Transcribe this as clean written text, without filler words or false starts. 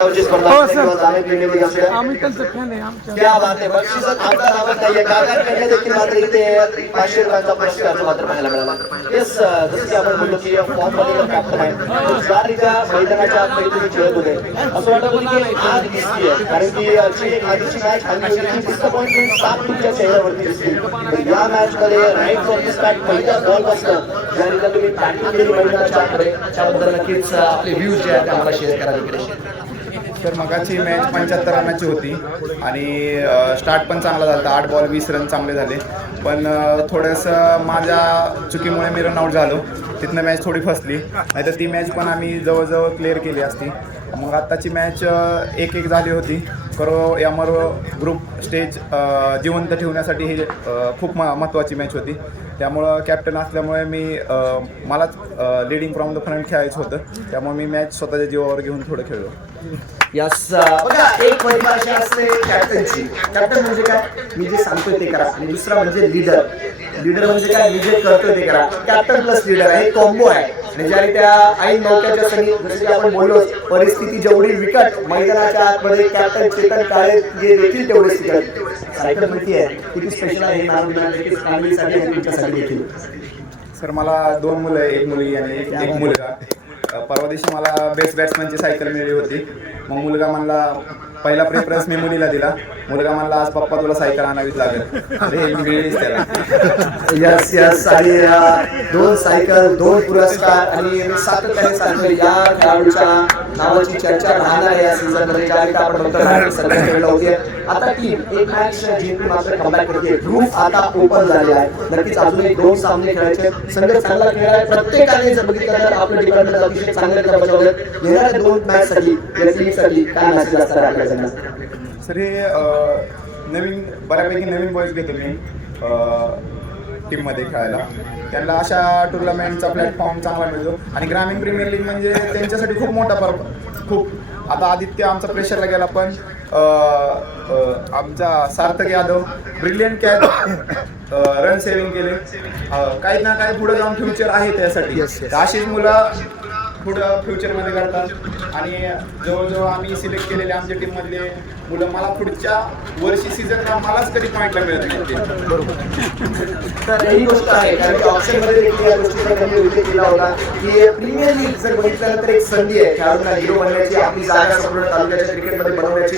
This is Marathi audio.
हो सर, आम्ही त्यांचं फॅन आहे आमच्या. क्या बात आहे. बक्षीस आता नावत नाहीये. कागद पेढे देखील मात्र इथे 500 रुपयांचा पुरस्कार मात्र पाहायला मिळाला. येस, जसं की आपण बोललो की फॉर्म मध्ये कॅप्टन आहे, ज्यारीत्या मैदानाच्या आतमध्ये तुम्ही खेळत होते, असं वाटत होतं की आज दिसतीये, कारण की जी आधीची मॅच आणि डिसअपॉइंटमेंट साफ तुमच्या चेहऱ्यावरती दिसली. तर या मॅच मध्ये राईट फ्रॉम द स्टार्ट पहिल्या बॉल पासून ज्यारीत्या तुम्ही बॅटिंग केली मैदानाच्या आतमध्ये, त्याबद्दल नक्कीच आपले व्ह्यूज जे आहेत ते आम्हाला शेअर करा इकडे. तर मगाची मॅच 75 रनाची होती आणि स्टार्ट पण चांगला झाला. 8 बॉल 20 रन चांगले झाले, पण थोडंसं माझ्या चुकीमुळे मी रनआउट झालो. तिथनं मॅच थोडी फसली, नाहीतर ती मॅच पण आम्ही जवळजवळ क्लिअर केली असती. मग आत्ताची मॅच 1-1 झाली होती. यामर ग्रुप स्टेज जिवंत ठेवण्यासाठी ही खूप महत्त्वाची मॅच होती. त्यामुळं कॅप्टन असल्यामुळे मलाच लीडिंग फ्रॉम द फ्रंट खेळायचं होतं, त्यामुळे मी मॅच स्वतःच्या जीवावर घेऊन थोडं खेळलो. यस, बघा, एक परिभाषा असते कॅप्टनची. कॅप्टन म्हणजे काय, मी जे सांगतोय ते करा, आणि दुसरा म्हणजे लीडर. लीडर म्हणजे काय, मी जे करतोय ते करा. कॅप्टन प्लस लीडर हे कॉम्बो आहे. आणि ज्याने त्या ऐन मौक्याच्या सनी, जसं की आपण बोललो, परिस्थिती जेवढी विकट मैदानाच्या आतमध्ये कॅप्टन चेतन काळे जे देखील तेवढेच विकट. सायकल माहिती आहे किती स्पेशल आहे, फॅमिलीसाठी आणि तुमच्यासाठी देखील. सर, मला 2 मुलं, 1 मुलगी आणि एक मुलगा. परवा दिवशी मला बेस्ट बॅट्समॅनची सायकल मिळाली होती. मग मुलगा म्हणला, पहिला प्रेफरन्स मी मुलीला दिला. मुलगा म्हणला, आज पप्पा तुला सायकल आणावीच लागेल. अरे मिळलीच त्याला. यस यस, आणि 2 सायकल, 2 पुरस्कार, आणि सातत्याने सांगतो या खेळाडूच्या नावाची चर्चा राहणार आहे या सीझनमध्ये. ज्या रीती आपण बघतो सगळ्या खेळला होते. आता टीम एक मॅच जिंकून मात्र कमबॅक करते. ग्रुप आता ओपन झाले आहे. नक्कीच अजून एक 2 सामने खेळायचे. संघ चांगला खेळला आहे. प्रत्येकाने जर बघितलं तर आपलं डिपार्टमेंट अतिशय चांगल्या बजावलं. येणाऱ्या 2 मॅच साठी या टीमसाठी काय मॅसेज असतात आपल्या संघात? सर, हे बऱ्यापैकी नवीन बॉईज घेतो मी टीममध्ये खेळायला. त्यांना अशा टुर्नामेंटचा प्लॅटफॉर्म चांगला मिळतो. आणि ग्रामीण प्रीमियर लीग म्हणजे त्यांच्यासाठी खूप मोठा खूप. आता आदित्य आमचा प्रेशरला गेला, पण आमचा Sarthak Yadav brilliant catch, run saving केले. काही ना काही पुढे जाऊन फ्युचर आहे त्यासाठी. अशीच मुलं पुढं फ्युचरमध्ये करतात. आणि जवळजवळ आम्ही सिलेक्ट केलेले आमच्या टीममधले मुलं मला पुढच्या वर्षी सीझनला मलाच कधी पॉईंटला मिळत नाही. बरोबर. तर ही गोष्ट आहे, कारण की ऑप्शनमध्ये देखील या गोष्टीचा त्यांनी उल्लेख केला होता की प्रीमियर लीग जर बघितल्यानंतर एक संधी आहे खेळाडूंना हिरो बनण्याची, आपली जागा संपूर्ण तालुक्याच्या क्रिकेटमध्ये बनवण्याची.